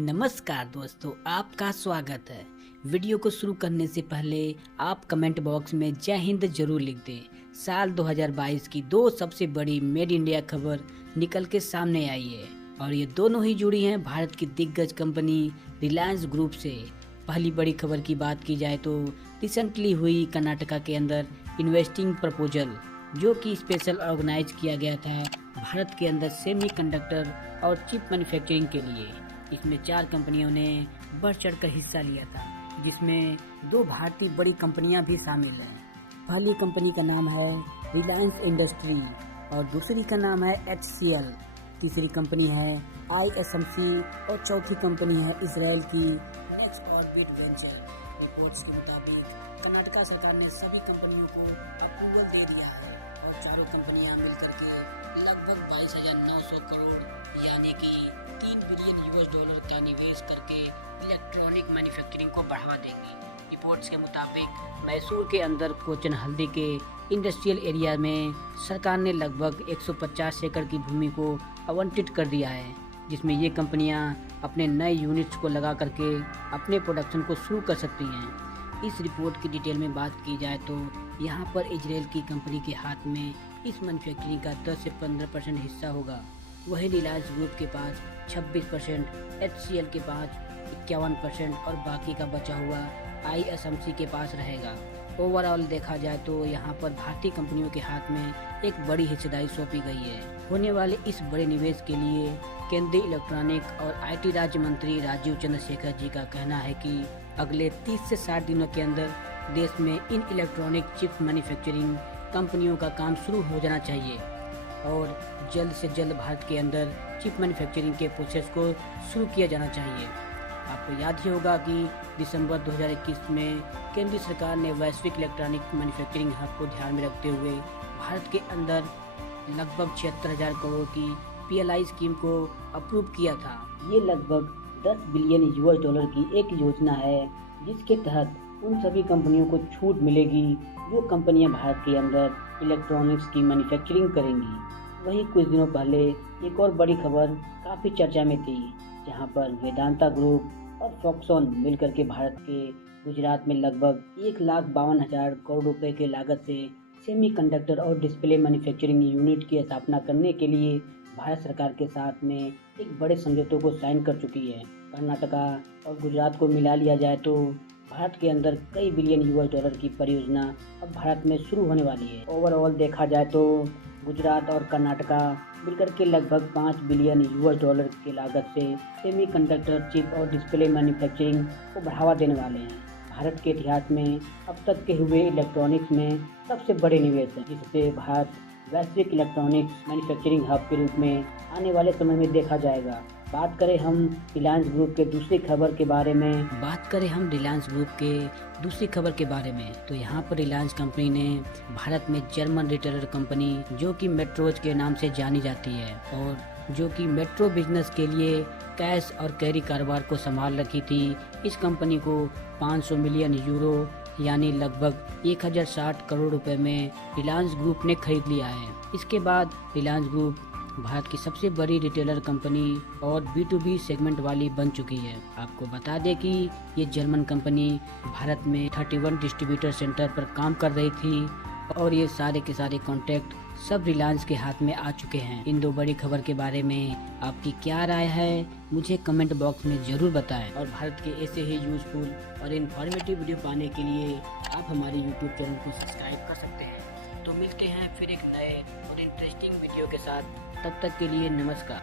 नमस्कार दोस्तों, आपका स्वागत है। वीडियो को शुरू करने से पहले आप कमेंट बॉक्स में जय हिंद जरूर लिख दें। साल 2022 की दो सबसे बड़ी मेड इंडिया खबर निकल के सामने आई है और ये दोनों ही जुड़ी हैं भारत की दिग्गज कंपनी रिलायंस ग्रुप से। पहली बड़ी खबर की बात की जाए तो रिसेंटली हुई कर्नाटका के अंदर इन्वेस्टिंग प्रपोजल, जो कि स्पेशल ऑर्गेनाइज किया गया था भारत के अंदर सेमीकंडक्टर और चिप मैन्युफैक्चरिंग के लिए। इसमें 4 कंपनियों ने बढ़ चढ़कर हिस्सा लिया था, जिसमें 2 भारतीय बड़ी कंपनियां भी शामिल हैं। पहली कंपनी का नाम है रिलायंस इंडस्ट्री और दूसरी का नाम है HCL। तीसरी कंपनी है ISMC और चौथी कंपनी है इजराइल की नेक्स्ट ऑर्बिट वेंचर। रिपोर्ट्स के मुताबिक कर्नाटका सरकार ने सभी कंपनियों को अप्रूवल दे दिया है और चारों कंपनियां मिलकर के लगभग 22,900 करोड़ यानी कि $3 बिलियन का निवेश करके इलेक्ट्रॉनिक मैन्युफैक्चरिंग को बढ़ावा देंगी। रिपोर्ट्स के मुताबिक मैसूर के अंदर कोचन हल्दी के इंडस्ट्रियल एरिया में सरकार ने लगभग 150 एकड़ की भूमि को आवंटित कर दिया है, जिसमें ये कंपनियां अपने नए यूनिट्स को लगा करके अपने प्रोडक्शन को शुरू कर सकती हैं। इस रिपोर्ट की डिटेल में बात की जाए तो यहाँ पर इजराइल की कंपनी के हाथ में इस मैन्युफैक्चरिंग का 10 से 15% हिस्सा होगा। वही रिलायंस ग्रुप के पास 26%, HCL के पास 51% और बाकी का बचा हुआ ISMC के पास रहेगा। ओवरऑल देखा जाए तो यहाँ पर भारतीय कंपनियों के हाथ में एक बड़ी हिस्सेदारी सौंपी गई है। होने वाले इस बड़े निवेश के लिए केंद्रीय इलेक्ट्रॉनिक और IT राज्य मंत्री राजीव चंद्रशेखर जी का कहना है कि अगले 30 से 60 दिनों के अंदर देश में इन इलेक्ट्रॉनिक चिप मैन्युफैक्चरिंग कंपनियों का काम शुरू हो जाना चाहिए और जल्द से जल्द भारत के अंदर चिप मैन्युफैक्चरिंग के प्रोसेस को शुरू किया जाना चाहिए। आपको याद ही होगा कि दिसंबर 2021 में केंद्र सरकार ने वैश्विक इलेक्ट्रॉनिक मैन्युफैक्चरिंग हब को ध्यान में रखते हुए भारत के अंदर लगभग 76,000 करोड़ की PLI स्कीम को अप्रूव किया था। ये लगभग $10 बिलियन की एक योजना है, जिसके तहत उन सभी कंपनियों को छूट मिलेगी जो कंपनियां भारत के अंदर इलेक्ट्रॉनिक्स की मैन्युफैक्चरिंग करेंगी। वहीं कुछ दिनों पहले एक और बड़ी खबर काफ़ी चर्चा में थी, जहां पर वेदांता ग्रुप और फॉक्सकॉन मिलकर के भारत के गुजरात में लगभग 1,52,000 करोड़ रुपए के लागत से सेमीकंडक्टर और डिस्प्ले मैन्युफैक्चरिंग यूनिट की स्थापना करने के लिए भारत सरकार के साथ में एक बड़े समझौते को साइन कर चुकी है। कर्नाटका और गुजरात को मिला लिया जाए तो भारत के अंदर कई बिलियन $, की परियोजना अब भारत में शुरू होने वाली है। ओवरऑल देखा जाए तो गुजरात और कर्नाटका मिलकर के लगभग $5 बिलियन की लागत से सेमीकंडक्टर, चिप और डिस्प्ले मैन्युफैक्चरिंग को बढ़ावा देने वाले हैं। भारत के इतिहास में अब तक के हुए इलेक्ट्रॉनिक्स में सबसे बड़े निवेश है, जिससे भारत वैश्विक इलेक्ट्रॉनिक्स मैन्युफैक्चरिंग हब के रूप में आने वाले समय में देखा जाएगा। बात करें हम रिलायंस ग्रुप के दूसरी खबर के बारे में तो यहाँ पर रिलायंस कंपनी ने भारत में जर्मन रिटेलर कंपनी जो कि मेट्रोज के नाम से जानी जाती है और जो कि मेट्रो बिजनेस के लिए कैश और कैरी कारोबार को संभाल रखी थी, इस कंपनी को 500 मिलियन यूरो यानी लगभग 1,060 करोड़ रुपए में रिलायंस ग्रुप ने खरीद लिया है। इसके बाद रिलायंस ग्रुप भारत की सबसे बड़ी रिटेलर कंपनी और B2B सेगमेंट वाली बन चुकी है। आपको बता दें कि ये जर्मन कंपनी भारत में 31 डिस्ट्रीब्यूटर सेंटर पर काम कर रही थी और ये सारे के सारे कॉन्ट्रैक्ट सब रिलायंस के हाथ में आ चुके हैं। इन 2 बड़ी खबर के बारे में आपकी क्या राय है, मुझे कमेंट बॉक्स में ज़रूर बताएं और भारत के ऐसे ही यूजफुल और इन्फॉर्मेटिव वीडियो पाने के लिए आप हमारे YouTube चैनल को सब्सक्राइब कर सकते हैं। तो मिलते हैं फिर एक नए और इंटरेस्टिंग वीडियो के साथ, तब तक के लिए नमस्कार।